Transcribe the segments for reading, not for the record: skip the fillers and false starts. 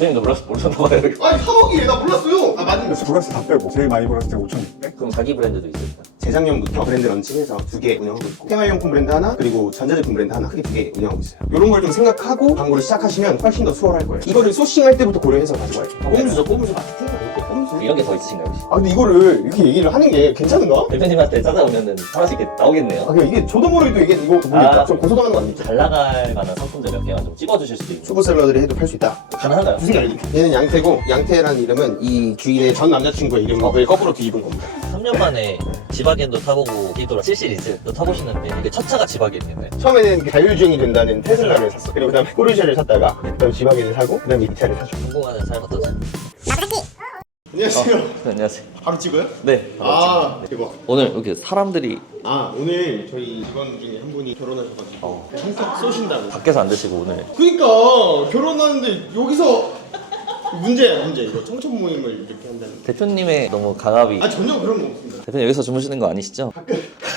대표님도 모르셨나봐요. 아니 3억이에요. 나 몰랐어요. 아 맞는 거. 부가세 다 빼고 제일 많이 벌었을 때 5,600? 그럼 자기 브랜드도 있어요? 재작년부터 브랜드 런칭해서 2개 운영하고 있고 생활용품 브랜드 하나 그리고 전자제품 브랜드 하나 크게 2개 운영하고 있어요. 이런 걸 좀 생각하고 광고를 시작하시면 훨씬 더 수월할 거예요. 이거를 소싱할 때부터 고려해서 가져가야 돼요. 꼼수 마케팅? 이런 게 더 있으신가요 혹시? 아 근데 이거를 이렇게 얘기를 하는 게 괜찮은가? 대표님한테 찾아오면은 하나씩 이렇게 나오겠네요. 아 그냥 이게 저도 모르게 이게 이거 모르겠다. 좀 고소당하는 거 아니죠? 잘 나갈 만한 상품들 몇 개만 좀 찍어주실 수도 있고 슈퍼 샐러드를 해도 팔 수 있다. 가능한가요? 무슨 말이지? 얘는 양태고 양태라는 이름은 이 주인의 전 남자친구의 이름을 거꾸로 뒤집은 겁니다. 3년 만에 지바겐도 타보고 디도라 7시리즈도 타보시는데 이게 첫 차가 지바겐이었나요? 처음에는 자율주행이 된다는 테슬라를 샀어. 그리고 그다음에 포르쉐를 샀다가 그다음 지바겐을 사고 그다음에 이 차를 사죠. 성공하는 삶 어떠세요? 안녕하세요. 안녕하세요. 바로 찍어요? 네. 아 대박. 오늘 이렇게 사람들이 아 오늘 저희 직원 중에 한 분이 결혼하셔가지고 한턱 쏘신다고. 밖에서 안 드시고 오늘 그러니까 결혼하는데 여기서 문제야 문제. 이거 청첩 모임을 이렇게 한다는 거. 대표님의 너무 강압이 아 전혀 그런 거 없습니다. 대표님 여기서 주무시는 거 아니시죠?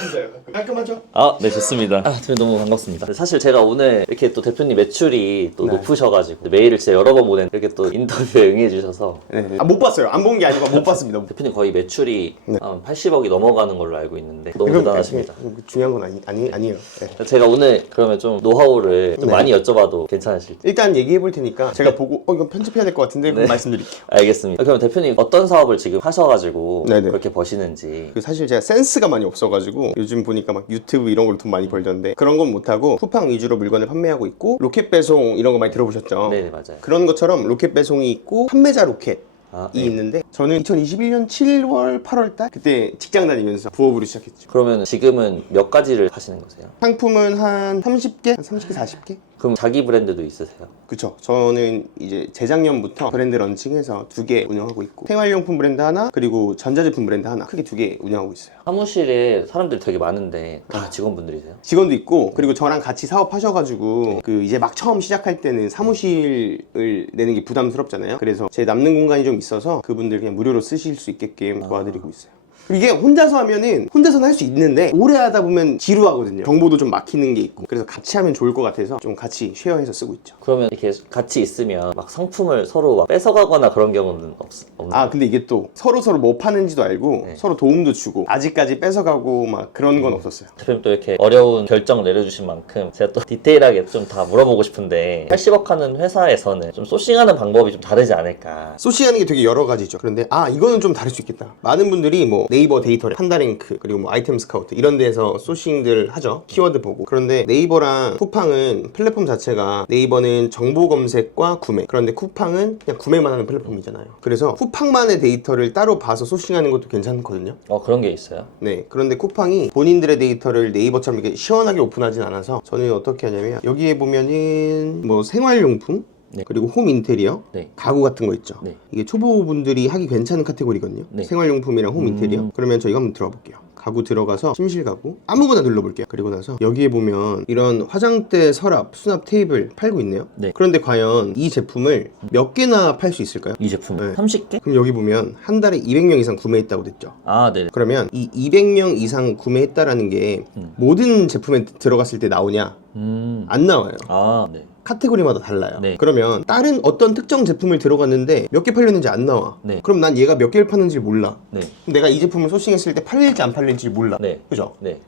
진짜요. 깔끔하죠? 아, 네, 좋습니다. 아, 대표님 너무 반갑습니다. 사실 제가 오늘 이렇게 또 대표님 매출이 또 네. 높으셔가지고 메일을 진짜 여러 번 보낸 이렇게 또 인터뷰에 응해주셔서 네. 아못 봤어요. 안 본 게 아니고 못 봤습니다. 대표님 거의 매출이 네. 한 80억이 넘어가는 걸로 알고 있는데 너무 대단하십니다. 중요한 건 아니에요. 네. 제가 오늘 그러면 좀 노하우를 좀 네. 많이 여쭤봐도 괜찮으실지. 일단 얘기해 볼 테니까 제가 보고 이건 편집해야 될 것 같은데 그럼 네. 말씀드릴게요. 알겠습니다. 그럼 대표님 어떤 사업을 지금 하셔가지고 네네. 그렇게 버시는지. 사실 제가 센스가 많이 없어가지고 요즘 보니까 막 유튜브 이런 걸로 돈 많이 벌던데 그런 건 못하고 쿠팡 위주로 물건을 판매하고 있고 로켓 배송 이런 거 많이 들어보셨죠? 네네, 맞아요. 그런 것처럼 로켓 배송이 있고 판매자 로켓 아, 이 네. 있는데 저는 2021년 7월 8월달 그때 직장 다니면서 부업으로 시작했죠. 그러면 지금은 몇 가지를 하시는 거세요? 상품은 한 30개? 한 30개 40개? 그럼 자기 브랜드도 있으세요? 그쵸. 저는 이제 재작년부터 브랜드 런칭해서 2개 운영하고 있고 생활용품 브랜드 하나 그리고 전자제품 브랜드 하나 크게 2개 운영하고 있어요. 사무실에 사람들이 되게 많은데 다 직원분들이세요? 직원도 있고 그리고 저랑 같이 사업하셔가지고 그 이제 막 처음 시작할 때는 사무실을 내는 게 부담스럽잖아요. 그래서 제 남는 공간이 좀 있어서 그분들 그냥 무료로 쓰실 수 있게끔 도와드리고 있어요. 이게 혼자서 하면은 혼자서는 할 수 있는데 오래 하다 보면 지루하거든요. 정보도 좀 막히는 게 있고 그래서 같이 하면 좋을 것 같아서 좀 같이 쉐어해서 쓰고 있죠. 그러면 이렇게 같이 있으면 막 상품을 서로 막 뺏어가거나 그런 경우는 없나요? 아 근데 이게 또 서로 뭐 파는지도 알고 네. 서로 도움도 주고 아직까지 뺏어가고 막 그런 건 없었어요. 대표님 또 이렇게 어려운 결정을 내려주신 만큼 제가 또 디테일하게 좀 다 물어보고 싶은데 80억 하는 회사에서는 좀 소싱하는 방법이 좀 다르지 않을까. 소싱하는 게 되게 여러 가지죠. 그런데 이거는 좀 다를 수 있겠다. 많은 분들이 뭐 네이버 데이터를 한다랭크 그리고 뭐 아이템 스카우트 이런 데서 소싱들 하죠. 키워드 보고. 그런데 네이버랑 쿠팡은 플랫폼 자체가 네이버는 정보 검색과 구매, 그런데 쿠팡은 그냥 구매만 하는 플랫폼이잖아요. 그래서 쿠팡만의 데이터를 따로 봐서 소싱하는 것도 괜찮거든요. 그런 게 있어요? 네. 그런데 쿠팡이 본인들의 데이터를 네이버처럼 이렇게 시원하게 오픈하진 않아서 저는 어떻게 하냐면 여기에 보면은 뭐 생활용품 네. 그리고 홈 인테리어, 네. 가구 같은 거 있죠. 네. 이게 초보분들이 하기 괜찮은 카테고리거든요. 네. 생활용품이랑 홈 인테리어. 그러면 저희가 한번 들어가 볼게요. 가구 들어가서 침실 가구 아무거나 눌러볼게요. 그리고 나서 여기에 보면 이런 화장대 서랍, 수납 테이블 팔고 있네요. 네. 그런데 과연 이 제품을 몇 개나 팔 수 있을까요? 이 제품 네. 30개? 그럼 여기 보면 한 달에 200명 이상 구매했다고 됐죠. 아, 네. 그러면 이 200명 이상 구매했다라는 게 모든 제품에 들어갔을 때 나오냐? 안 나와요. 아, 네. 카테고리마다 달라요. 네. 그러면 다른 어떤 특정 제품을 들어갔는데 몇 개 팔렸는지 안 나와. 네. 그럼 난 얘가 몇 개를 파는지 몰라. 네. 그럼 내가 이 제품을 소싱했을 때 팔릴지 안 팔릴지 몰라. 네. 그죠? 네.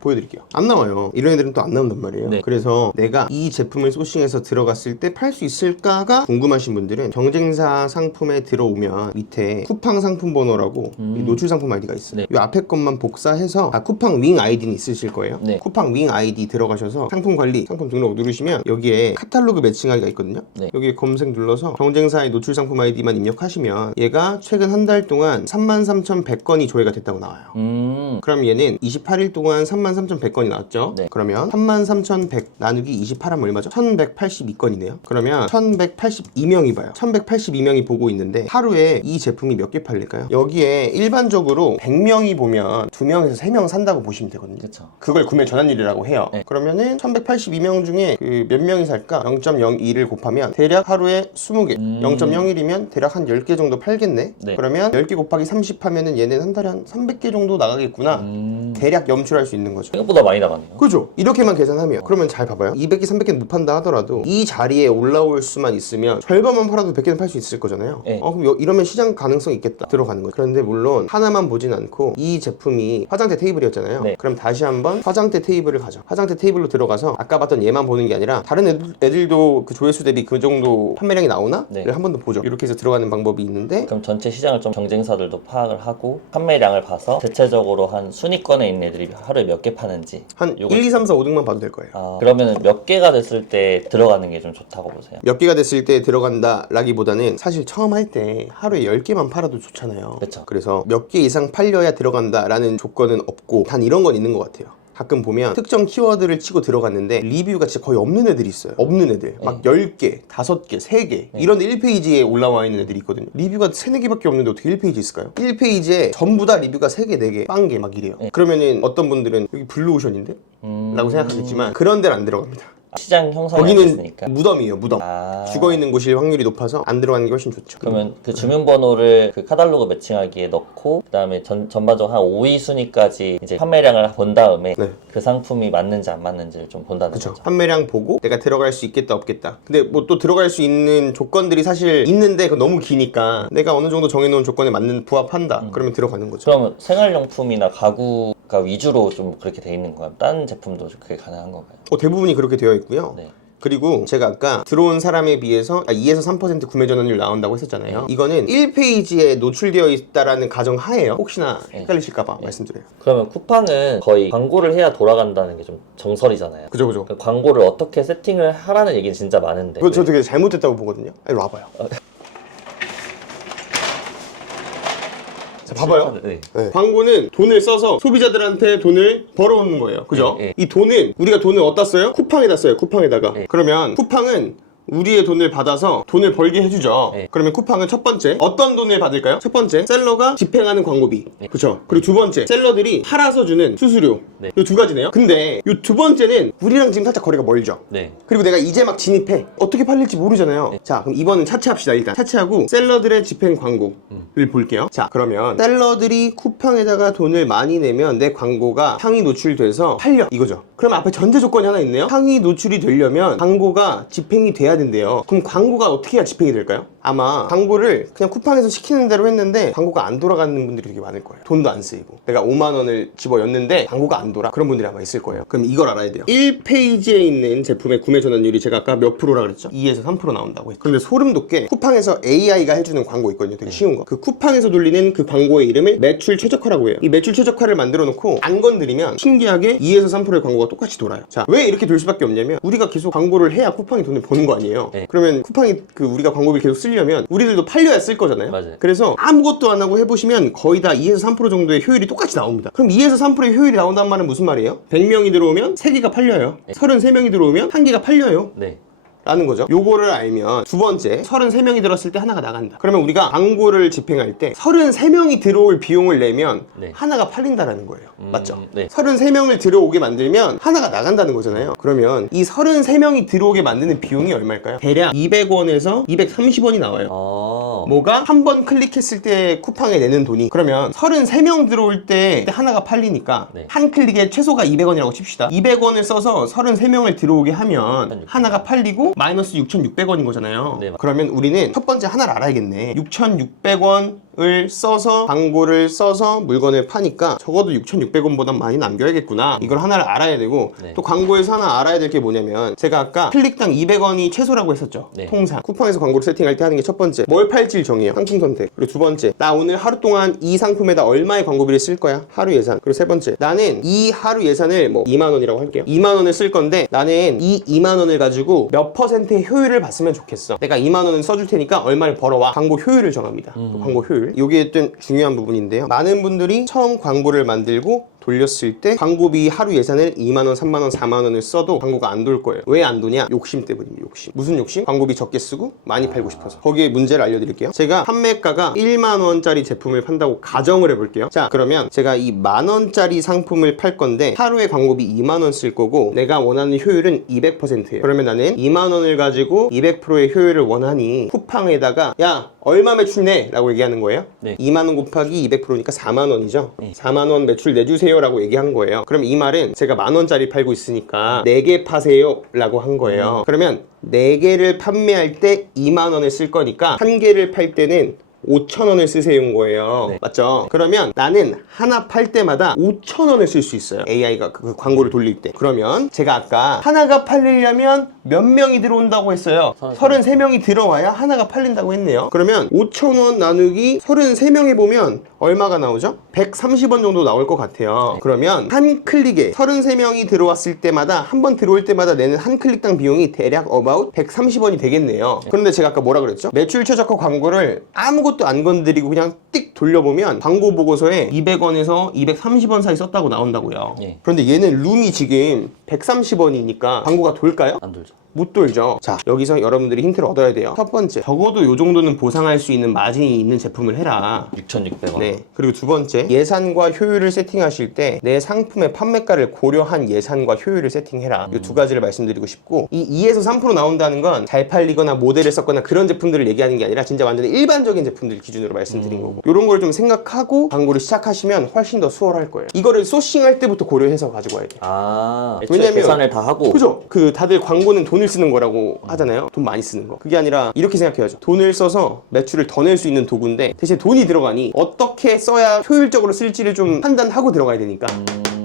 보여드릴게요. 안 나와요. 이런 애들은 또 안 나온단 말이에요. 네. 그래서 내가 이 제품을 소싱해서 들어갔을 때 팔 수 있을까가 궁금하신 분들은 경쟁사 상품에 들어오면 밑에 쿠팡 상품 번호라고 이 노출 상품 아이디가 있어요. 네. 이 앞에 것만 복사해서 쿠팡 윙 아이디는 있으실 거예요. 네. 쿠팡 윙 아이디 들어가셔서 상품 관리, 상품 등록 누르시면 여기에 카탈로그 매칭하기가 있거든요. 네. 여기에 검색 눌러서 경쟁사의 노출 상품 아이디만 입력하시면 얘가 최근 한 달 동안 33,100건이 조회가 됐다고 나와요. 그럼 얘는 28일 동안 33,100건이 나왔죠. 네. 그러면 33,100 나누기 28 하면 얼마죠? 1,182건이네요. 그러면 1,182명이 봐요. 1,182명이 보고 있는데 하루에 이 제품이 몇 개 팔릴까요? 여기에 일반적으로 100명이 보면 2명에서 3명 산다고 보시면 되거든요. 그쵸. 그걸 구매 전환율이라고 해요. 네. 그러면은 1,182명 중에 그 몇 명이 살까? 0.02를 곱하면 대략 하루에 20개. 0.01이면 대략 한 10개 정도 팔겠네? 네. 그러면 10개 곱하기 30 하면은 얘는 한 달에 한 300개 정도 나가겠구나. 대략 염출할 수 있는 거예요. 거죠. 생각보다 많이 나가네요. 그죠? 이렇게만 계산하면 그러면 잘 봐봐요. 200개, 300개 못 판다 하더라도 이 자리에 올라올 수만 있으면 절반만 팔아도 100개는 팔 수 있을 거잖아요. 네. 그럼 이러면 시장 가능성 있겠다 들어가는 거죠. 그런데 물론 하나만 보진 않고 이 제품이 화장대 테이블이었잖아요. 네. 그럼 다시 한번 화장대 테이블을 가죠. 화장대 테이블로 들어가서 아까 봤던 얘만 보는 게 아니라 다른 애들도 그 조회수 대비 그 정도 판매량이 나오나? 네. 를 한 번 더 보죠. 이렇게 해서 들어가는 방법이 있는데 그럼 전체 시장을 좀 경쟁사들도 파악을 하고 판매량을 봐서 대체적으로 한 순위권에 있는 애들이 하루에 몇 개 파는지 한 요걸- 1, 2, 3, 4, 5등만 봐도 될 거예요. 그러면 몇 개가 됐을 때 들어가는 게 좀 좋다고 보세요? 몇 개가 됐을 때 들어간다 라기보다는 사실 처음 할 때 하루에 10개만 팔아도 좋잖아요. 그쵸. 그래서 몇 개 이상 팔려야 들어간다 라는 조건은 없고 단 이런 건 있는 것 같아요. 가끔 보면 특정 키워드를 치고 들어갔는데 리뷰가 진짜 거의 없는 애들이 있어요. 없는 애들. 막 10개, 5개, 3개 이런 1페이지에 올라와 있는 애들이 있거든요. 리뷰가 3, 4개밖에 없는데 어떻게 1페이지 있을까요? 1페이지에 전부 다 리뷰가 3개, 4개, 빵개 막 이래요. 그러면은 어떤 분들은 여기 블루오션인데? 라고 생각하겠지만 그런 데는 안 들어갑니다. 시장 형성이 안 거기는 됐으니까. 무덤이에요, 무덤. 죽어있는 곳일 확률이 높아서 안 들어가는 게 훨씬 좋죠. 그러면 그 주문번호를 그 카탈로그 매칭하기에 넣고 그다음에 전반적으로 한 5위 순위까지 이제 판매량을 본 다음에 네. 그 상품이 맞는지 안 맞는지를 좀 본다는 그쵸. 거죠. 판매량 보고 내가 들어갈 수 있겠다 없겠다. 근데 뭐 또 들어갈 수 있는 조건들이 사실 있는데 그거 너무 기니까 내가 어느 정도 정해놓은 조건에 맞는 부합한다. 그러면 들어가는 거죠. 그러면 생활용품이나 가구가 위주로 좀 그렇게 돼 있는 거예요? 다른 제품도 그게 가능한 건가요? 대부분이 그렇게 되어 있고요. 네. 그리고 제가 아까 들어온 사람에 비해서 2에서 3% 구매 전환율 나온다고 했었잖아요. 이거는 1페이지에 노출되어 있다라는 가정 하에요. 혹시나 헷갈리실까봐 말씀드려요. 그러면 쿠팡은 거의 광고를 해야 돌아간다는 게 좀 정설이잖아요. 그죠, 그죠. 그 광고를 어떻게 세팅을 하라는 얘기는 진짜 많은데 그거 저 되게 잘못됐다고 보거든요. 이리 와봐요. 자, 봐봐요. 네. 네. 광고는 돈을 써서 소비자들한테 돈을 벌어오는 거예요. 그죠? 네, 네. 이 돈은 우리가 돈을 어디다 써요? 쿠팡에다 써요. 쿠팡에다가. 네. 그러면 쿠팡은 우리의 돈을 받아서 돈을 벌게 해주죠. 네. 그러면 쿠팡은 첫 번째 어떤 돈을 받을까요? 첫 번째 셀러가 집행하는 광고비. 그렇죠. 그리고 두 번째 셀러들이 팔아서 주는 수수료. 네. 이 두 가지네요. 근데 이 두 번째는 우리랑 지금 살짝 거리가 멀죠. 네. 그리고 내가 이제 막 진입해. 어떻게 팔릴지 모르잖아요. 자, 그럼 이번은 차치합시다. 일단 차치하고 셀러들의 집행 광고를 볼게요. 자, 그러면 셀러들이 쿠팡에다가 돈을 많이 내면 내 광고가 상위 노출돼서 팔려. 이거죠. 그럼 앞에 전제 조건이 하나 있네요. 상위 노출이 되려면 광고가 집행이 돼야 된대요. 그럼 광고가 어떻게 해야 집행이 될까요? 아마 광고를 그냥 쿠팡에서 시키는 대로 했는데 광고가 안 돌아가는 분들이 되게 많을 거예요. 돈도 안 쓰이고 내가 5만 원을 집어였는데 광고가 안 돌아. 그런 분들이 아마 있을 거예요. 그럼 이걸 알아야 돼요. 1페이지에 있는 제품의 구매 전환율이 제가 아까 몇 프로라 그랬죠? 2에서 3% 나온다고 했죠. 그런데 소름 돋게 쿠팡에서 AI가 해주는 광고 있거든요. 되게 쉬운 거. 그 쿠팡에서 돌리는 그 광고의 이름을 매출 최적화라고 해요. 이 매출 최적화를 만들어 놓고 안 건드리면 신기하게 2에서 3%의 광고가 똑같이 돌아요. 자, 왜 이렇게 될 수밖에 없냐면 우리가 계속 광고를 해야 쿠팡이 돈을 버는 거 아니에요. 네. 그러면 쿠팡이 그 우리가 광고비를 계속 쓰려면 우리들도 팔려야 쓸 거잖아요. 맞아요. 그래서 아무것도 안 하고 해보시면 거의 다 2에서 3% 정도의 효율이 똑같이 나옵니다. 그럼 2에서 3%의 효율이 나온다는 말은 무슨 말이에요? 100명이 들어오면 3개가 팔려요. 33명이 들어오면 1개가 팔려요. 네. 라는 거죠. 요거를 알면 두 번째 33명이 들었을 때 하나가 나간다. 그러면 우리가 광고를 집행할 때 33명이 들어올 비용을 내면 네. 하나가 팔린다라는 거예요. 맞죠? 네. 33명을 들어오게 만들면 하나가 나간다는 거잖아요. 그러면 이 33명이 들어오게 만드는 비용이 얼마일까요? 대략 200원에서 230원이 나와요. 뭐가 한 번 클릭했을 때 쿠팡에 내는 돈이. 그러면 33명 들어올 때 하나가 팔리니까 네. 한 클릭에 최소가 200원이라고 칩시다. 200원을 써서 33명을 들어오게 하면 하나가 팔리고 마이너스 6,600원인 거잖아요. 네. 그러면 우리는 첫 번째 하나를 알아야겠네. 6,600원을 써서 광고를 써서 물건을 파니까 적어도 6,600원보단 많이 남겨야겠구나. 이걸 하나를 알아야 되고 네. 또 광고에서 하나 알아야 될 게 뭐냐면 제가 아까 클릭당 200원이 최소라고 했었죠. 네. 통상 쿠팡에서 광고를 세팅할 때 하는 게 첫 번째 뭘 팔지를 정해요. 상품 선택. 그리고 두 번째 나 오늘 하루 동안 이 상품에다 얼마의 광고비를 쓸 거야. 하루 예산. 그리고 세 번째 나는 이 하루 예산을 뭐 2만 원이라고 할게요. 2만 원을 쓸 건데 나는 이 2만 원을 가지고 몇 %의 효율을 봤으면 좋겠어. 내가 2만 원은 써줄 테니까 얼마를 벌어와. 광고 효율을 정합니다. 광고 효율. 이게 좀 중요한 부분인데요. 많은 분들이 처음 광고를 만들고 돌렸을 때 광고비 하루 예산을 2만원, 3만원, 4만원을 써도 광고가 안 돌 거예요. 왜 안 도냐? 욕심 때문입니다. 욕심. 무슨 욕심? 광고비 적게 쓰고 많이 팔고 싶어서. 거기에 문제를 알려드릴게요. 제가 판매가가 1만원짜리 제품을 판다고 가정을 해볼게요. 자, 그러면 제가 이 만원짜리 상품을 팔 건데 하루에 광고비 2만원 쓸 거고 내가 원하는 효율은 200%예요. 그러면 나는 2만원을 가지고 200%의 효율을 원하니 쿠팡에다가 야 얼마 매출내? 라고 얘기하는 거예요. 네. 2만원 곱하기 200%니까 4만원이죠. 네. 4만원 매출 내주세요 라고 얘기한 거예요. 그럼 이 말은 제가 만원짜리 팔고 있으니까 4개 파세요 라고 한 거예요. 그러면 4개를 판매할 때 2만원을 쓸 거니까 1개를 팔 때는 5,000원을 쓰세요인 거예요. 네. 맞죠? 그러면 나는 하나 팔 때마다 5,000원을 쓸 수 있어요. AI가 그 광고를 돌릴 때. 그러면 제가 아까 하나가 팔리려면 몇 명이 들어온다고 했어요? 33명이 들어와야 하나가 팔린다고 했네요. 그러면 5,000원 나누기 33명 해보면 얼마가 나오죠? 130원 정도 나올 것 같아요. 그러면 한 클릭에 33명이 들어왔을 때마다 한 번 들어올 때마다 내는 한 클릭당 비용이 대략 about 130원이 되겠네요. 그런데 제가 아까 뭐라 그랬죠? 매출 최저가 광고를 아무것도 안 건드리고 그냥 띡 돌려보면 광고 보고서에 200원에서 230원 사이 썼다고 나온다고요. 예. 그런데 얘는 룸이 지금 130원이니까 광고가 돌까요? 안 돌죠. 못 돌죠. 자, 여기서 여러분들이 힌트를 얻어야 돼요. 첫 번째, 적어도 요 정도는 보상할 수 있는 마진이 있는 제품을 해라. 6,600원. 네. 그리고 두 번째, 예산과 효율을 세팅하실 때 내 상품의 판매가를 고려한 예산과 효율을 세팅해라. 이 두 가지를 말씀드리고 싶고, 이 2에서 3% 나온다는 건 잘 팔리거나 모델을 썼거나 그런 제품들을 얘기하는 게 아니라 진짜 완전히 일반적인 제품들 기준으로 말씀드린 거고, 이런 걸 좀 생각하고 광고를 시작하시면 훨씬 더 수월할 거예요. 이거를 소싱할 때부터 고려해서 가지고 와야 돼요. 아, 애초에 왜냐면 계산을 다 하고. 그죠? 그 다들 광고는 돈을 쓰는 거라고 하잖아요. 돈 많이 쓰는 거. 그게 아니라 이렇게 생각해야죠. 돈을 써서 매출을 더 낼 수 있는 도구인데 대신 돈이 들어가니 어떻게 써야 효율적으로 쓸지를 좀 판단하고 들어가야 되니까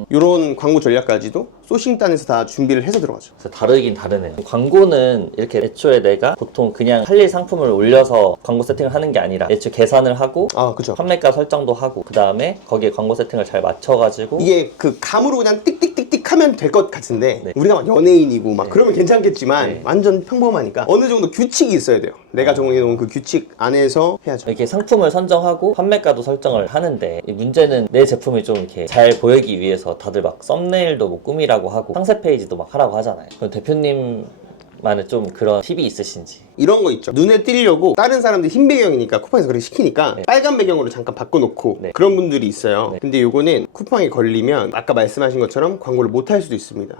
이런 광고 전략까지도 소싱단에서 다 준비를 해서 들어가죠. 그래서 다르긴 다르네요. 광고는 이렇게 애초에 내가 보통 그냥 팔릴 상품을 올려서 광고 세팅을 하는 게 아니라 애초에 계산을 하고 아, 그죠. 판매가 설정도 하고 그 다음에 거기에 광고 세팅을 잘 맞춰가지고 이게 그 감으로 그냥 띡띡띡띡 하면 될 것 같은데 네. 우리가 막 연예인이고 막 그러면 괜찮겠지만 네. 완전 평범하니까 어느 정도 규칙이 있어야 돼요. 내가 정해놓은 그 규칙 안에서 해야죠. 이렇게 상품을 선정하고 판매가도 설정을 하는데 이 문제는 내 제품이 좀 이렇게 잘 보이기 위해서 다들 막 썸네일도 뭐 꾸미라고 하고 상세 페이지도 막 하라고 하잖아요. 그럼 대표님만의 좀 그런 팁이 있으신지. 이런 거 있죠. 눈에 띄려고 다른 사람들이 흰 배경이니까 쿠팡에서 그렇게 시키니까 네. 빨간 배경으로 잠깐 바꿔놓고 네. 그런 분들이 있어요. 네. 근데 요거는 쿠팡에 걸리면 아까 말씀하신 것처럼 광고를 못 할 수도 있습니다.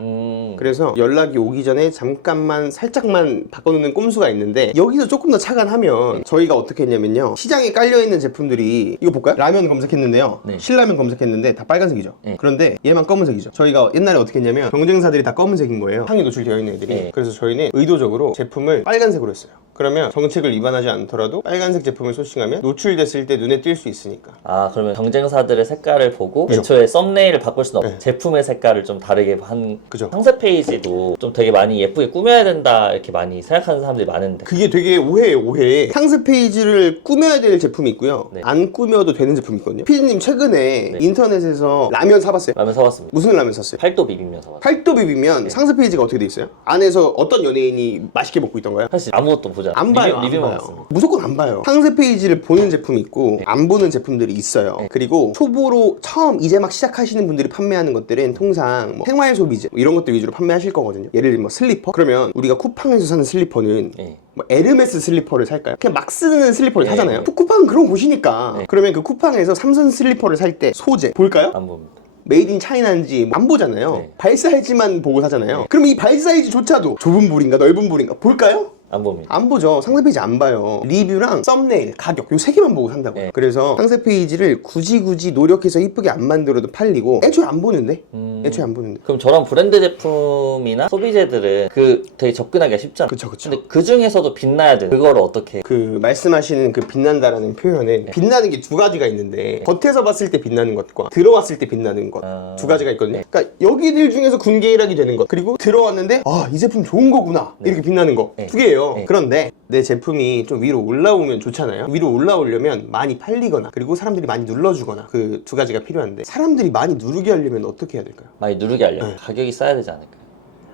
그래서 연락이 오기 전에 잠깐만 살짝만 바꿔놓는 꼼수가 있는데 여기서 조금 더 착안하면 저희가 어떻게 했냐면요. 시장에 깔려있는 제품들이 이거 볼까요? 라면 검색했는데요. 네. 신라면 검색했는데 다 빨간색이죠. 네. 그런데 얘만 검은색이죠. 저희가 옛날에 어떻게 했냐면 경쟁사들이 다 검은색인 거예요. 상위 노출되어 있는 애들이. 네. 그래서 저희는 의도적으로 제품을 빨간색으로 했어요. 그러면 정책을 위반하지 않더라도 빨간색 제품을 소싱하면 노출됐을 때 눈에 띌 수 있으니까. 아, 그러면 경쟁사들의 색깔을 보고 그죠. 애초에 썸네일을 바꿀 수는 없고 네. 제품의 색깔을 좀 다르게 한 그죠. 상세 페이지도 좀 되게 많이 예쁘게 꾸며야 된다 이렇게 많이 생각하는 사람들이 많은데 그게 되게 오해예요, 오해. 상세 페이지를 꾸며야 될 제품이 있고요. 네. 안 꾸며도 되는 제품이 있거든요. 피디님 최근에 네. 인터넷에서 라면 사봤어요? 라면 사봤습니다. 무슨 라면 샀어요? 팔도 비빔면 사봤어요. 팔도 비빔면 상세 페이지가 어떻게 돼 있어요? 안에서 어떤 연예인이 맛있게 먹고 있던가요? 사실 아무것도 보지 않아요. 안 봐요, 리뷰만 안 봤습니다. 봐요. 무조건 안 봐요. 상세 페이지를 보는 제품이 있고 안 보는 제품들이 있어요. 그리고 초보로 처음 이제 막 시작하시는 분들이 판매하는 것들은 통상 뭐 생활 소비재 뭐 이런 것들 위주로 판매하실 거거든요. 예를 들면 뭐 슬리퍼? 그러면 우리가 쿠팡에서 사는 슬리퍼는 네. 뭐 에르메스 슬리퍼를 살까요? 그냥 막 쓰는 슬리퍼를 네. 사잖아요. 쿠팡은 그런 곳이니까. 네. 그러면 그 쿠팡에서 삼선 슬리퍼를 살 때 소재 볼까요? 안 봅니다. 메이드 인 차이나인지 안 보잖아요. 네. 발 사이즈만 보고 사잖아요. 그럼 이 발 사이즈조차도 좁은 볼인가 넓은 볼인가 볼까요? 안 봅니다. 안 보죠. 상세 페이지 안 봐요. 리뷰랑 썸네일, 가격 요 세 개만 보고 산다고요. 네. 그래서 상세 페이지를 굳이 노력해서 이쁘게 안 만들어도 팔리고 애초에 안 보는데? 애초에 안 보는데. 그럼 저런 브랜드 제품이나 소비재들은 그 되게 접근하기가 쉽잖아요. 그쵸, 그쵸. 근데 그 중에서도 빛나야 되는 그거를 어떻게 그 말씀하시는 그 빛난다라는 표현은 빛나는 게 두 가지가 있는데 겉에서 봤을 때 빛나는 것과 들어왔을 때 빛나는 것 두 가지가 있거든요. 그러니까 여기들 중에서 군계일학이 되는 것 그리고 들어왔는데 아, 이 제품 좋은 거구나 이렇게 빛나는 거 두 개예요. 네. 그런데 내 제품이 좀 위로 올라오면 좋잖아요. 위로 올라오려면 많이 팔리거나 그리고 사람들이 많이 눌러주거나 그 두 가지가 필요한데 사람들이 많이 누르게 하려면 어떻게 해야 될까요? 많이 누르게 하려면 네. 가격이 싸야 되지 않을까요?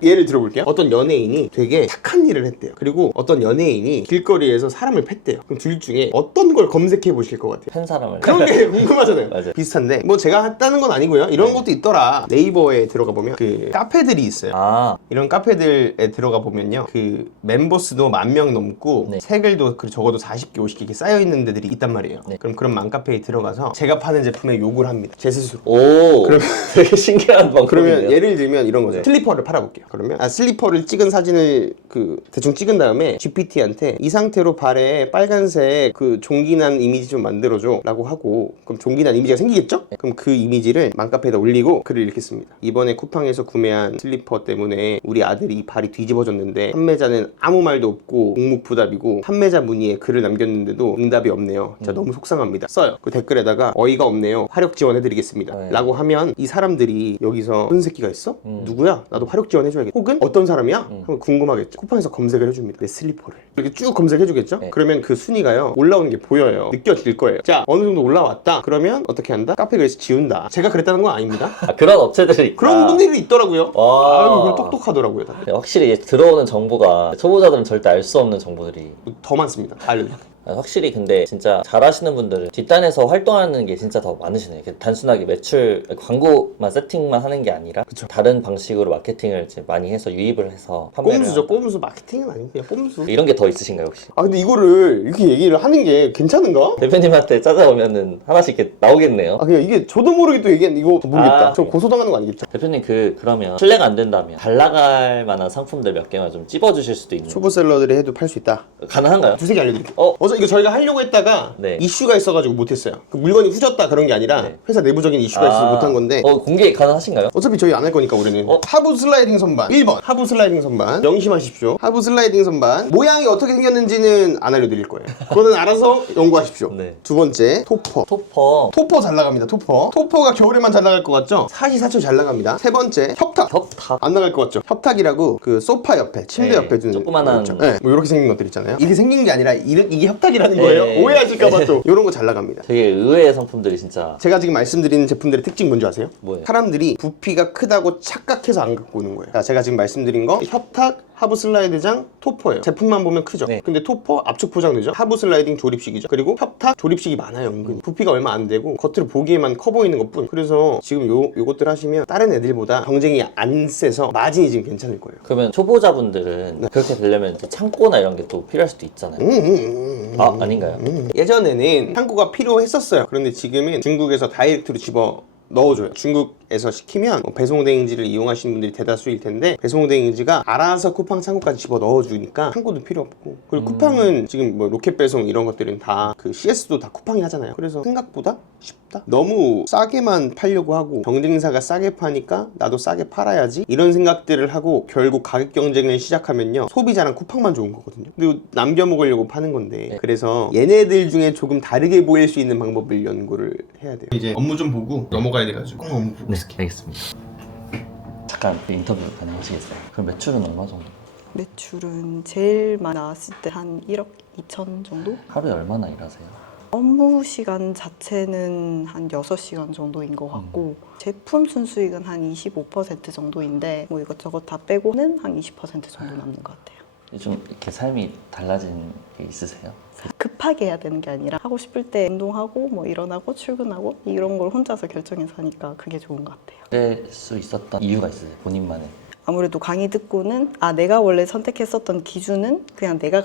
예를 들어볼게요. 어떤 연예인이 되게 착한 일을 했대요. 그리고 어떤 연예인이 길거리에서 사람을 팼대요. 그럼 둘 중에 어떤 걸 검색해 보실 것 같아요? 팬 사람을 그런 게 궁금하잖아요. 맞아요. 비슷한데 뭐 제가 했다는 건 아니고요. 이런 것도 있더라. 네이버에 들어가 보면 그 카페들이 있어요. 아, 이런 카페들에 들어가 보면요. 그 멤버스도 10,000명 넘고 네. 색을도 적어도 40개, 50개 이렇게 쌓여 있는 데들이 있단 말이에요. 네. 그럼 그런 맘카페에 들어가서 제가 파는 제품에 욕을 합니다. 제 스스로. 오, 그러면 되게 신기한 방법이네요. 그러면 예를 들면 이런 거죠. 슬리퍼를 팔아볼게요. 그러면 슬리퍼를 찍은 사진을 대충 찍은 다음에 GPT한테 이 상태로 발에 빨간색 종기난 이미지 좀 만들어줘 라고 하고, 그럼 종기난 이미지가 생기겠죠? 그럼 그 이미지를 맘카페에다 올리고 글을 이렇게 씁니다. 이번에 쿠팡에서 구매한 슬리퍼 때문에 우리 아들이 발이 뒤집어졌는데 판매자는 아무 말도 없고 묵묵부답이고 판매자 문의에 글을 남겼는데도 응답이 없네요. 진짜 너무 속상합니다. 써요. 그 댓글에다가 어이가 없네요. 화력 지원해드리겠습니다. 네. 라고 하면 이 사람들이 여기서 그런 새끼가 있어? 누구야? 나도 화력 지원해줘야겠다. 혹은 어떤 사람이야? 하면 궁금하겠죠. 쿠팡에서 검색을 해줍니다. 내 슬리퍼를. 이렇게 쭉 검색해주겠죠? 네. 그러면 그 순위가요, 올라오는 게 보여요. 느껴질 거예요. 자, 어느 정도 올라왔다. 그러면 어떻게 한다? 카페 글에서 지운다. 제가 그랬다는 건 아닙니다. 그런 업체들이 있다. 그런 분들이 있더라고요. 와. 아유, 그걸 똑똑하더라고요. 다들. 네, 확실히 들어오는 정보가 초보자들은 절대 알 수 없는 정보들이 더 많습니다. 알려드릴게요. 확실히 근데 진짜 잘하시는 분들은 뒷단에서 활동하는 게 진짜 더 많으시네요. 이렇게 단순하게 매출 광고만 세팅만 하는 게 아니라 다른 방식으로 마케팅을 이제 많이 해서 유입을 해서 판매를 꼼수죠. 꼼수. 마케팅은 아니고 그냥 꼼수. 이런 게 더 있으신가요 혹시? 아, 근데 이거를 이렇게 얘기를 하는 게 괜찮은가? 대표님한테 찾아오면은 하나씩 이렇게 나오겠네요. 아, 그냥 이게 저도 모르게 또 얘기한 이거 모르겠다. 아, 저 고소당하는 거 아니겠죠? 대표님 그러면 신뢰가 안 된다면 잘 나갈 만한 상품들 몇 개만 좀 찝어주실 수도 있는 초보셀러들이 해도 팔 수 있다. 가능한가요? 두세 개 알려드릴게요. 어제 이거 저희가 하려고 했다가 네. 이슈가 있어가지고 못했어요. 그 물건이 후졌다 그런 게 아니라 네. 회사 내부적인 이슈가 있어서 못한 건데 공개 가능하신가요? 어차피 저희 안 할 거니까 우리는 하부 슬라이딩 선반 1번 하부 슬라이딩 선반 명심하십시오. 하부 슬라이딩 선반 모양이 어떻게 생겼는지는 안 알려드릴 거예요. 그거는 알아서 연구하십시오. 네. 두 번째 토퍼. 토퍼 잘 나갑니다. 토퍼가 겨울에만 잘 나갈 것 같죠? 사시사철 잘 나갑니다. 세 번째 협탁 안 나갈 것 같죠? 협탁이라고 그 소파 옆에 침대 네, 옆에 두는 조그만한 네, 뭐 이렇게 생긴 것들 있잖아요. 이게 생긴 게 아니라 이게 협탁이라는 거예요. 네. 오해하실까봐 또 이런 거 잘 나갑니다. 되게 의외의 상품들이 진짜 제가 지금 말씀드리는 제품들의 특징 뭔지 아세요? 뭐예요? 사람들이 부피가 크다고 착각해서 안 갖고 오는 거예요. 자, 제가 지금 말씀드린 거 협탁, 하부 슬라이드장, 토퍼예요. 제품만 보면 크죠? 네. 근데 토퍼 압축 포장되죠? 하부 슬라이딩 조립식이죠? 그리고 협탁 조립식이 많아요, 은근히. 부피가 얼마 안 되고 겉으로 보기에만 커 보이는 것뿐. 그래서 지금 요것들 하시면 다른 애들보다 경쟁이 안 세서 마진이 지금 괜찮을 거예요. 그러면 초보자분들은 그렇게 되려면 이제 창고나 이런 게 또 필요할 수도 있잖아요. 아닌가요? 예전에는 창고가 필요했었어요. 그런데 지금은 중국에서 다이렉트로 집어 넣어줘요. 중국에서 시키면 배송 대행지를 이용하시는 분들이 대다수일 텐데 배송 대행지가 알아서 쿠팡 창고까지 집어 넣어주니까 창고도 필요 없고, 그리고 쿠팡은 지금 뭐 로켓 배송 이런 것들은 다 그 CS도 다 쿠팡이 하잖아요. 그래서 생각보다 쉽다. 너무 싸게만 팔려고 하고 경쟁사가 싸게 파니까 나도 싸게 팔아야지 이런 생각들을 하고 결국 가격 경쟁을 시작하면요 소비자랑 쿠팡만 좋은 거거든요. 그리고 남겨 먹으려고 파는 건데 그래서 얘네들 중에 조금 다르게 보일 수 있는 방법을 연구를 해야 돼요. 이제 업무 좀 보고 넘어가야 돼가지고 업무 보고 네, 알겠습니다. 잠깐 인터뷰 가능하시겠어요? 그럼 매출은 얼마 정도? 매출은 제일 많이 나왔을 때 한 1억 2천 정도? 하루에 얼마나 일하세요? 업무 시간 자체는 한 6시간 정도인 것 같고 제품 순수익은 한 25% 정도인데 뭐 이것저것 다 빼고는 한 20% 정도 남는 것 같아요. 좀 이렇게 삶이 달라진 게 있으세요? 급하게 해야 되는 게 아니라 하고 싶을 때 운동하고 뭐 일어나고 출근하고 이런 걸 혼자서 결정해서 하니까 그게 좋은 것 같아요. 될 수 있었던 이유가 있으세요? 본인만의? 아무래도 강의 듣고는 내가 원래 선택했었던 기준은 그냥 내가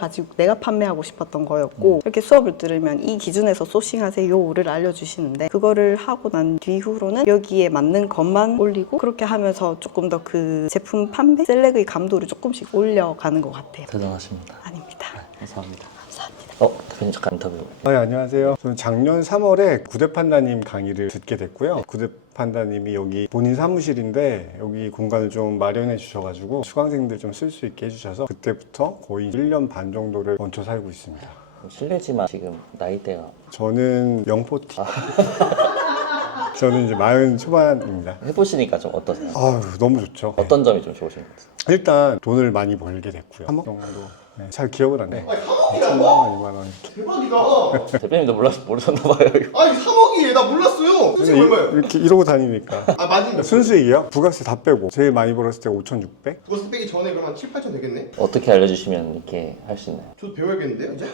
판매하고 싶었던 거였고 이렇게 수업을 들으면 이 기준에서 소싱하세요를 알려주시는데 그거를 하고 난 뒤후로는 여기에 맞는 것만 올리고 그렇게 하면서 조금 더 그 제품 판매 셀렉의 감도를 조금씩 올려가는 것 같아요. 대단하십니다. 아닙니다. 감사합니다. 감사합니다. 대표님 잠깐 인터뷰. 네, 안녕하세요. 저는 작년 3월에 구대 판다님 강의를 듣게 됐고요. 구대 판다님이 여기 본인 사무실인데 여기 공간을 좀 마련해 주셔가지고 수강생들 좀 쓸 수 있게 해주셔서 그때부터 거의 1년 반 정도를 얹혀 살고 있습니다. 실례지만 지금 나이대가 저는 영포티. 저는 이제 40 초반입니다. 해보시니까 좀 어떠세요? 아유, 너무 좋죠. 어떤 점이 좀 좋으신 것 같아요? 일단 돈을 많이 벌게 됐고요. 3억 정도. 네, 잘 기억은 안 나요. 3만 원, 2만 원. 대박이다. 대표님도 모르셨나봐요. 아니 3억이에요. 나 몰랐어요. 솔직히 얼마예요? 이렇게 이러고 다니니까. 맞습니다. 순수익이요? 부가세 다 빼고 제일 많이 벌었을 때 5,600? 그거 빼기 전에 그럼 한 7, 8천 되겠네? 어떻게 알려주시면 이렇게 할 수 있나요? 저도 배워야겠는데요 이제?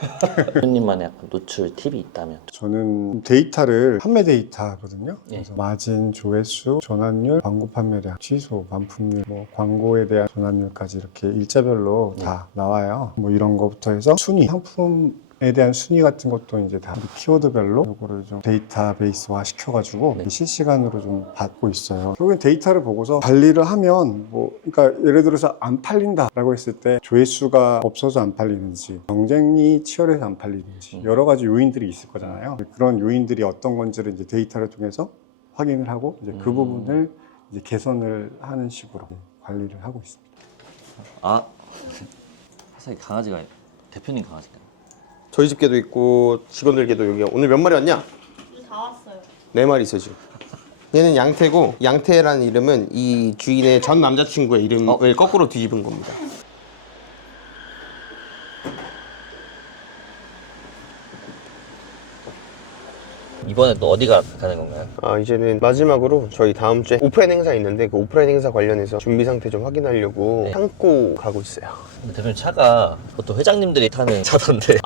대표님만의 약간 노출 팁이 있다면? 저는 데이터를 판매 데이터거든요. 예. 그래서 마진, 조회수, 전환율, 광고 판매량, 취소, 반품률, 뭐 광고에 대한 전환율까지 이렇게 일자별로 다 나와요. 뭐 이런 거부터 해서 순위, 상품에 대한 순위 같은 것도 이제 다 키워드별로 이거를 좀 데이터베이스화 시켜가지고 네. 실시간으로 좀 받고 있어요. 결국엔 데이터를 보고서 관리를 하면 그러니까 예를 들어서 안 팔린다라고 했을 때 조회수가 없어서 안 팔리는지, 경쟁이 치열해서 안 팔리는지 여러 가지 요인들이 있을 거잖아요. 그런 요인들이 어떤 건지를 이제 데이터를 통해서 확인을 하고 이제 그 부분을 이제 개선을 하는 식으로 관리를 하고 있습니다. 아, 사실 강아지가 대표님 강아지가. 저희 집 개도 있고 직원들 개도 여기 오늘 몇 마리 왔냐? 다 왔어요. 4마리 있어 지금. 얘는 양태고 양태라는 이름은 이 주인의 전 남자친구의 이름을 거꾸로 뒤집은 겁니다. 이번에 또 어디가 가는 건가요? 아 이제는 마지막으로 저희 다음 주에 오프라인 행사 있는데 그 오프라인 행사 관련해서 준비 상태 좀 확인하려고 네. 창고 가고 있어요. 대표님 차가 보통 회장님들이 타는 차던데.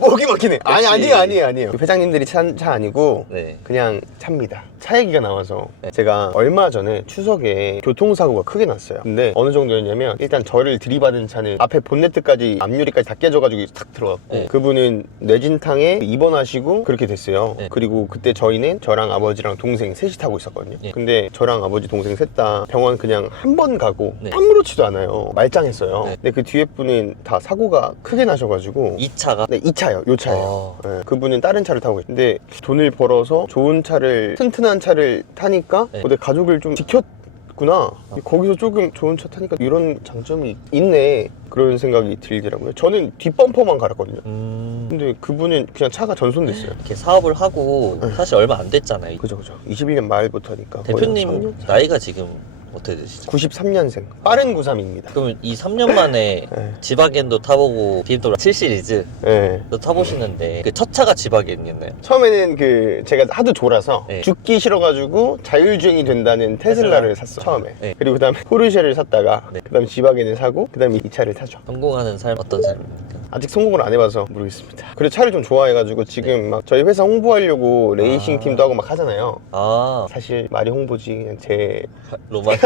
목이 막히네. 역시. 아니에요. 회장님들이 차 아니고 네. 그냥 차입니다. 차 얘기가 나와서 제가 얼마 전에 추석에 교통사고가 크게 났어요. 근데 어느 정도였냐면 일단 저를 들이받은 차는 앞에 본네트까지 앞유리까지 다 깨져가지고 탁 들어갔고 네. 그분은 뇌진탕에 입원하시고 그렇게 됐어요. 네. 그리고 그때 저희는 저랑 아버지랑 동생 셋이 타고 있었거든요. 네. 근데 저랑 아버지 동생 셋 다 병원 그냥 한 번 가고 네. 아무렇지도 않아요. 말짱했어요. 네. 근데 그 뒤에 분은 다 사고가 크게 나셔가지고 이 차가 네, 이 차요. 요 차예요. 네, 그분은 다른 차를 타고 계신데 돈을 벌어서 좋은 차를 튼튼한 차를 타니까 네. 내 가족을 좀 지켰구나. 거기서 조금 좋은 차 타니까 이런 장점이 있네. 그런 생각이 들더라고요. 저는 뒷범퍼만 갈았거든요. 근데 그분은 그냥 차가 전손됐어요. 이렇게 사업을 하고 사실 얼마 안 됐잖아요. 그죠. 21년 말부터니까. 대표님 나이가 지금 어떻게 되시죠? 93년생. 빠른 93입니다. 그러면 이 3년 만에 네. 지바겐도 타보고 BMW 7 시리즈도 네. 타보시는데 그 첫 차가 지바겐이었나요? 처음에는 제가 하도 졸아서 네. 죽기 싫어가지고 자율주행이 된다는 테슬라를 샀어 처음에. 네. 그리고 그다음에 포르쉐를 샀다가 네. 그다음 지바겐을 사고 그다음에 이 차를 타죠. 성공하는 삶 어떤 삶입니까? 아직 성공을 안 해봐서 모르겠습니다. 그리고 차를 좀 좋아해가지고 지금 막 저희 회사 홍보하려고 레이싱 팀도 하고 막 하잖아요. 아, 사실 말이 홍보지 그냥 제 로망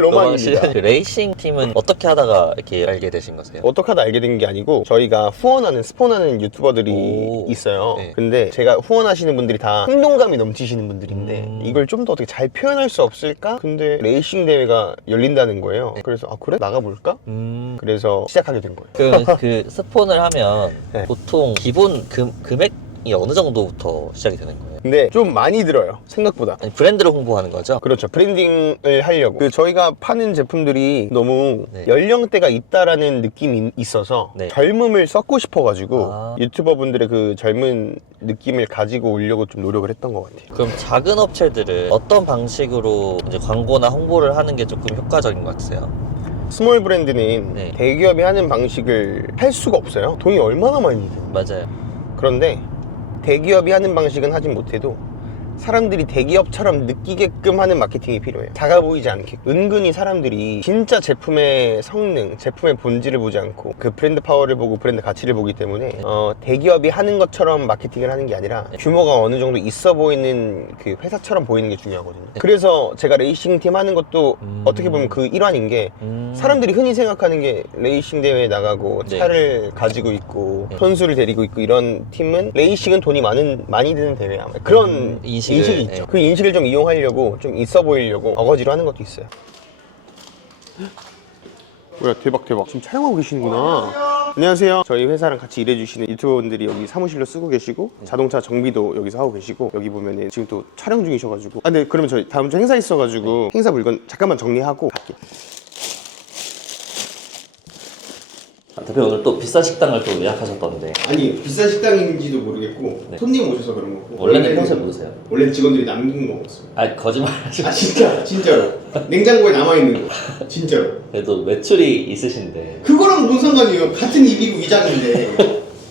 로망입니다. 그 레이싱 팀은 어떻게 하다가 이렇게 알게 되신 거세요? 어떻게 하다 알게 된 게 아니고 저희가 후원하는 스폰하는 유튜버들이 오. 있어요. 네. 근데 제가 후원하시는 분들이 다 행동감이 넘치시는 분들인데 이걸 좀 더 어떻게 잘 표현할 수 없을까? 근데 레이싱 대회가 열린다는 거예요. 네. 그래서 아 그래? 나가볼까? 음, 그래서 시작하게 된 거예요. 그 스폰을 하면 네. 보통 기본 금액이 어느 정도부터 시작이 되는 거예요? 근데 좀 많이 들어요. 생각보다. 아니, 브랜드를 홍보하는 거죠? 그렇죠. 브랜딩을 하려고. 저희가 파는 제품들이 너무 네. 연령대가 있다라는 느낌이 있어서 네. 젊음을 섞고 싶어가지고 아. 유튜버분들의 그 젊은 느낌을 가지고 오려고 좀 노력을 했던 것 같아요. 그럼 작은 업체들은 어떤 방식으로 이제 광고나 홍보를 하는 게 조금 효과적인 것 같으세요? 스몰 브랜드는 네. 대기업이 하는 방식을 할 수가 없어요. 돈이 얼마나 많이 들어요. 맞아요. 그런데 대기업이 하는 방식은 하진 못해도 사람들이 대기업처럼 느끼게끔 하는 마케팅이 필요해요. 작아 보이지 않게. 은근히 사람들이 진짜 제품의 성능, 제품의 본질을 보지 않고 그 브랜드 파워를 보고 브랜드 가치를 보기 때문에 대기업이 하는 것처럼 마케팅을 하는 게 아니라 규모가 어느 정도 있어 보이는 그 회사처럼 보이는 게 중요하거든요. 그래서 제가 레이싱 팀 하는 것도 어떻게 보면 그 일환인 게 사람들이 흔히 생각하는 게 레이싱 대회에 나가고 네. 차를 가지고 있고 네. 선수를 데리고 있고 이런 팀은 레이싱은 돈이 많이 드는 대회야. 그런 인식이 있죠. 네. 그 인식을 좀 이용하려고 좀 있어 보이려고 어거지로 하는 것도 있어요. 뭐야 대박 지금 촬영하고 계시는구나. 안녕하세요. 저희 회사랑 같이 일해주시는 유튜버분들이 여기 사무실로 쓰고 계시고 자동차 정비도 여기서 하고 계시고 여기 보면은 지금 또 촬영 중이셔가지고 네 그러면 저희 다음 주 행사 있어가지고 행사 물건 잠깐만 정리하고 갈게요. 대표 오늘 또 비싼 식당을 또 예약하셨던데 아니 비싼 식당인지도 모르겠고 네. 손님 오셔서 그런 거고 원래는 평소에 뭐 드세요? 원래 직원들이 남긴 거 먹었어요. 아 거짓말 하시고 진짜로 냉장고에 남아있는 거 진짜로. 그래도 매출이 있으신데 그거랑 뭔 상관이에요? 같은 입이고 위장인데.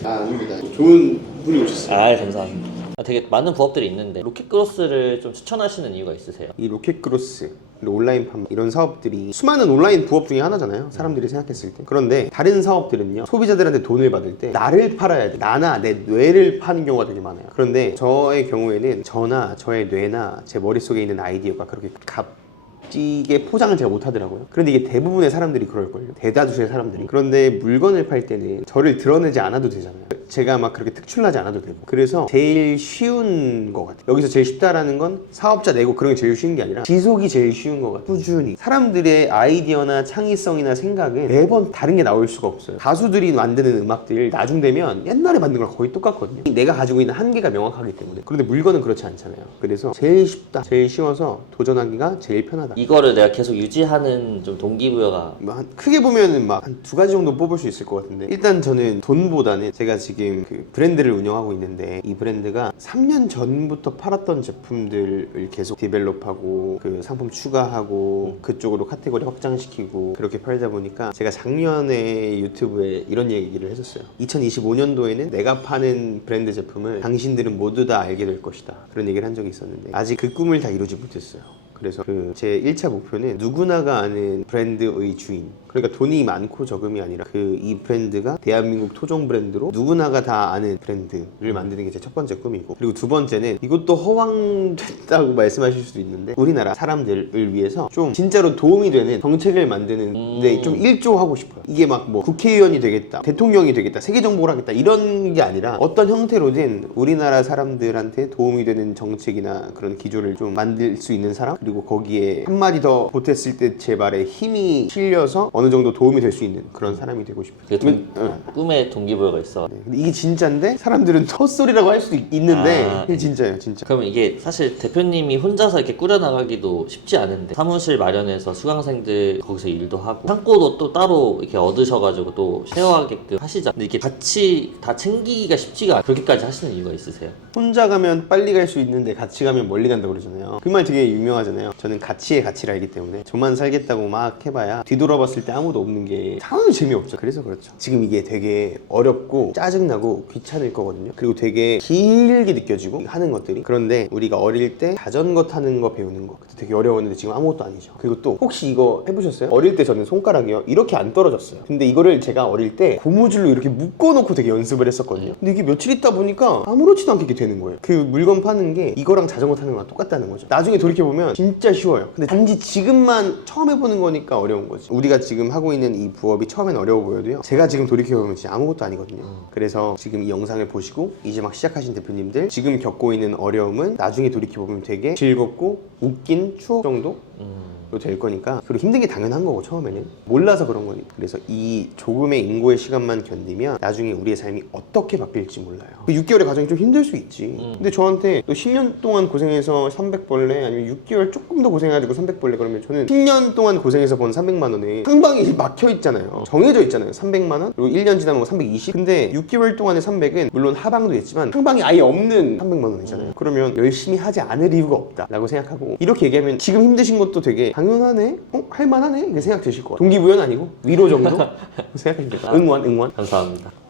아닙니다. 좋은 분이 오셨어요. 아 감사합니다. 되게 많은 부업들이 있는데 로켓크로스를 좀 추천하시는 이유가 있으세요? 이 로켓크로스, 온라인 판매 이런 사업들이 수많은 온라인 부업 중에 하나잖아요. 사람들이 생각했을 때. 그런데 다른 사업들은요. 소비자들한테 돈을 받을 때 나를 팔아야 돼. 나나 내 뇌를 파는 경우가 되게 많아요. 그런데 저의 경우에는 저나 저의 뇌나 제 머릿속에 있는 아이디어가 그렇게 값지게 포장을 제가 못하더라고요. 그런데 이게 대부분의 사람들이 그럴걸요. 대다수의 사람들이. 그런데 물건을 팔 때는 저를 드러내지 않아도 되잖아요. 제가 막 그렇게 특출나지 않아도 되고 그래서 제일 쉬운 것 같아요. 여기서 제일 쉽다라는 건 사업자 내고 그런 게 제일 쉬운 게 아니라 지속이 제일 쉬운 것 같아요. 꾸준히 사람들의 아이디어나 창의성이나 생각은 매번 다른 게 나올 수가 없어요. 가수들이 만드는 음악들 나중 되면 옛날에 만든 거랑 거의 똑같거든요. 내가 가지고 있는 한계가 명확하기 때문에. 그런데 물건은 그렇지 않잖아요. 그래서 제일 쉽다, 제일 쉬워서 도전하기가 제일 편하다. 이거를 내가 계속 유지하는 좀 동기부여가 크게 보면은 막 한 두 가지 정도 뽑을 수 있을 것 같은데, 일단 저는 돈보다는 제가 지금 그 브랜드를 운영하고 있는데 이 브랜드가 3년 전부터 팔았던 제품들을 계속 디벨롭하고 그 상품 추가하고 그쪽으로 카테고리 확장시키고 그렇게 팔다 보니까 제가 작년에 유튜브에 이런 얘기를 했었어요. 2025년도에는 내가 파는 브랜드 제품을 당신들은 모두 다 알게 될 것이다, 그런 얘기를 한 적이 있었는데 아직 그 꿈을 다 이루지 못했어요. 그래서 그 제 1차 목표는 누구나가 아는 브랜드의 주인, 그러니까 돈이 많고 적음이 아니라 그 이 브랜드가 대한민국 토종 브랜드로 누구나가 다 아는 브랜드를 만드는 게 제 첫 번째 꿈이고, 그리고 두 번째는 이것도 허황됐다고 말씀하실 수도 있는데 우리나라 사람들을 위해서 좀 진짜로 도움이 되는 정책을 만드는 데 좀 일조하고 싶어요. 이게 막 뭐 국회의원이 되겠다, 대통령이 되겠다, 세계 정복을 하겠다 이런 게 아니라 어떤 형태로든 우리나라 사람들한테 도움이 되는 정책이나 그런 기조를 좀 만들 수 있는 사람, 그리고 거기에 한마디 더 보탰을 때 제 말에 힘이 실려서 어느 정도 도움이 될 수 있는 그런 사람이 되고 싶어요. 그게 꿈의 동기부여가 있어. 근데 이게 진짜인데 사람들은 헛소리라고 할 수도 있는데 이게 진짜예요, 진짜. 그러면 이게 사실 대표님이 혼자서 이렇게 꾸려나가기도 쉽지 않은데 사무실 마련해서 수강생들 거기서 일도 하고 창고도 또 따로 이렇게 얻으셔가지고 또 쉐어하게끔 하시잖아요. 근데 이게 같이 다 챙기기가 쉽지가 않아요. 그렇게까지 하시는 이유가 있으세요? 혼자 가면 빨리 갈 수 있는데 같이 가면 멀리 간다고 그러잖아요. 그 말 되게 유명하잖아요. 저는 가치의 가치를 알기 때문에 저만 살겠다고 막 해봐야 뒤돌아봤을 때 아무도 없는 게 상황이 재미없죠. 그래서 그렇죠. 지금 이게 되게 어렵고 짜증나고 귀찮을 거거든요. 그리고 되게 길게 느껴지고 하는 것들이. 그런데 우리가 어릴 때 자전거 타는 거 배우는 거 그때 되게 어려웠는데 지금 아무것도 아니죠. 그리고 또 혹시 이거 해보셨어요? 어릴 때 저는 손가락이요 이렇게 안 떨어졌어요. 근데 이거를 제가 어릴 때 고무줄로 이렇게 묶어놓고 되게 연습을 했었거든요. 근데 이게 며칠 있다 보니까 아무렇지도 않게 이렇게 되는 거예요. 그 물건 파는 게 이거랑 자전거 타는 거랑 똑같다는 거죠. 나중에 돌이켜보면 진짜 쉬워요. 근데 단지 지금만 처음 해보는 거니까 어려운 거지. 우리가 지금 하고 있는 이 부업이 처음엔 어려워 보여도요, 제가 지금 돌이켜보면 진짜 아무것도 아니거든요. 그래서 지금 이 영상을 보시고 이제 막 시작하신 대표님들, 지금 겪고 있는 어려움은 나중에 돌이켜보면 되게 즐겁고 웃긴 추억 정도? 될 거니까. 그리고 힘든 게 당연한 거고 처음에는 몰라서 그런 거니까. 그래서 이 조금의 인고의 시간만 견디면 나중에 우리의 삶이 어떻게 바뀔지 몰라요. 그 6개월의 과정이 좀 힘들 수 있지. 근데 저한테 또 10년 동안 고생해서 300벌레 아니면 6개월 조금 더 고생해가지고 300벌레 그러면 저는 10년 동안 고생해서 번 300만 원에 상방이 막혀 있잖아요. 정해져 있잖아요. 300만 원 그리고 1년 지나면 320. 근데 6개월 동안의 300은 물론 하방도 있지만 상방이 아예 없는 300만 원이잖아요. 그러면 열심히 하지 않을 이유가 없다 라고 생각하고, 이렇게 얘기하면 지금 힘드신 것도 되게 당연하네? 할만하네? 이렇게 생각 드실 것 같아요. 동기부여는 아니고 위로 정도? 생각하시면 돼요. 응원. 감사합니다.